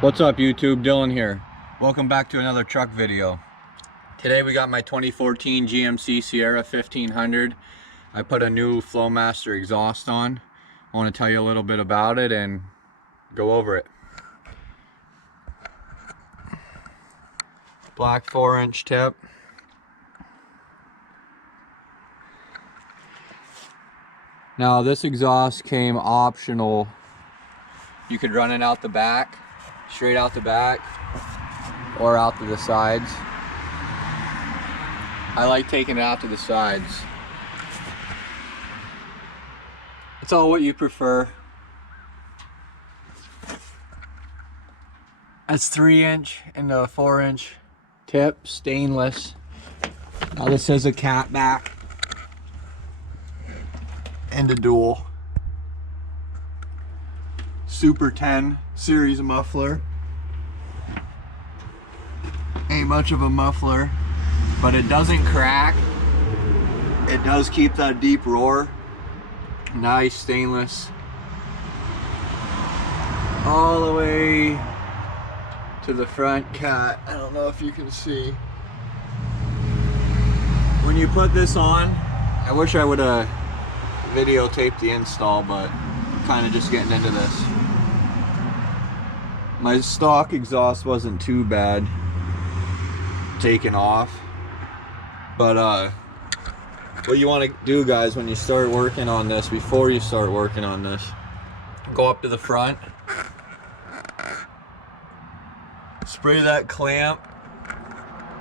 What's up YouTube, Dylan here. Welcome back to another truck video. Today we got my 2014 GMC Sierra 1500. I put a new Flowmaster exhaust on. I want to tell you a little bit about it and go over it. Black 4-inch tip. Now this exhaust came optional. You could run it out the back, straight out the back, or out to the sides. I like taking it out to the sides. It's all what you prefer. That's 3-inch and a 4-inch tip, stainless. Now this is a cat back and a dual. Super 10 series muffler. Ain't much of a muffler, but it doesn't crack. It does keep that deep roar. Nice stainless. All the way to the front cat. I don't know if you can see. When you put this on, I wish I would have videotaped the install, but I'm kind of just getting into this. My stock exhaust wasn't too bad taken off, but what you want to do, guys, when you start working on this, before you start working on this, go up to the front, spray that clamp,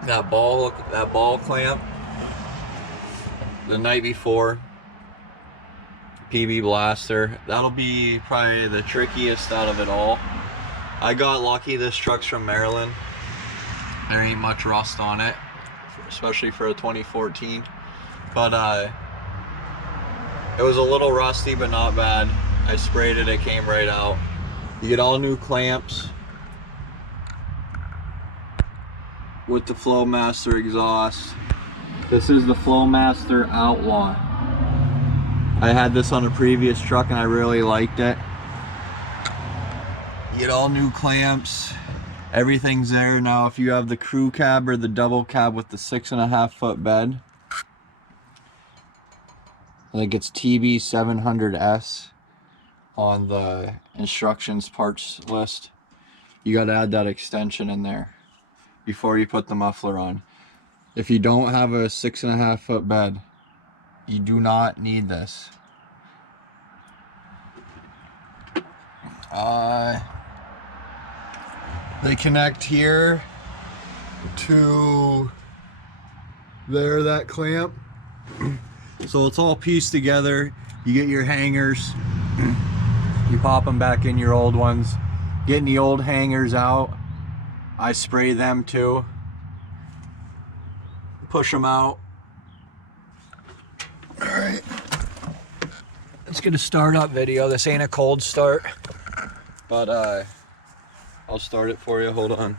that ball clamp the night before. PB blaster, that'll be probably the trickiest out of it all. I got lucky, this truck's from Maryland. There ain't much rust on it, especially for a 2014. But it was a little rusty, but not bad. I sprayed it, it came right out. You get all new clamps with the Flowmaster exhaust. This is the Flowmaster Outlaw. I had this on a previous truck and I really liked it. You get all new clamps. Everything's there. Now if you have the crew cab or the double cab with the 6.5 foot bed, I think it's TB700S on the instructions parts list. You got to add that extension in there before you put the muffler on. If you don't have a 6.5 foot bed, you do not need this. They connect here to there, that clamp. So it's all pieced together. You get your hangers, you pop them back in your old ones. Getting the old hangers out, I spray them too. Push them out. All right, let's get a start up video. This ain't a cold start, but I'll start it for you. Hold on.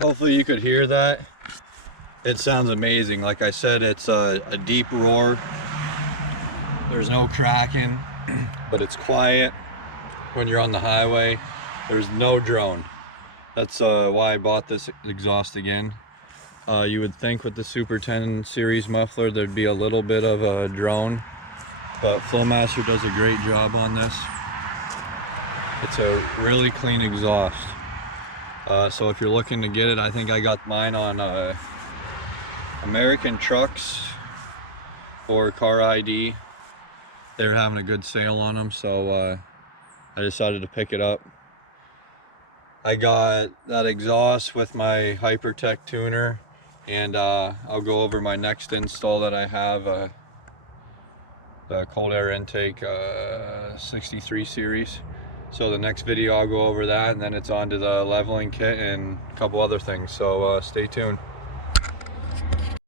Hopefully you could hear that. It sounds amazing. Like I said, it's a deep roar. There's no cracking, but it's quiet when you're on the highway. There's no drone. That's why I bought this exhaust again. You would think with the Super 10 series muffler there'd be a little bit of a drone, but Flowmaster does a great job on this. It's a really clean exhaust. So if you're looking to get it, I think I got mine on American Trucks or Car ID. They're having a good sale on them, so I decided to pick it up. I got that exhaust with my Hypertech tuner, and I'll go over my next install that I have, the cold air intake 63 series. So the next video I'll go over that, and then it's on to the leveling kit and a couple other things, so stay tuned.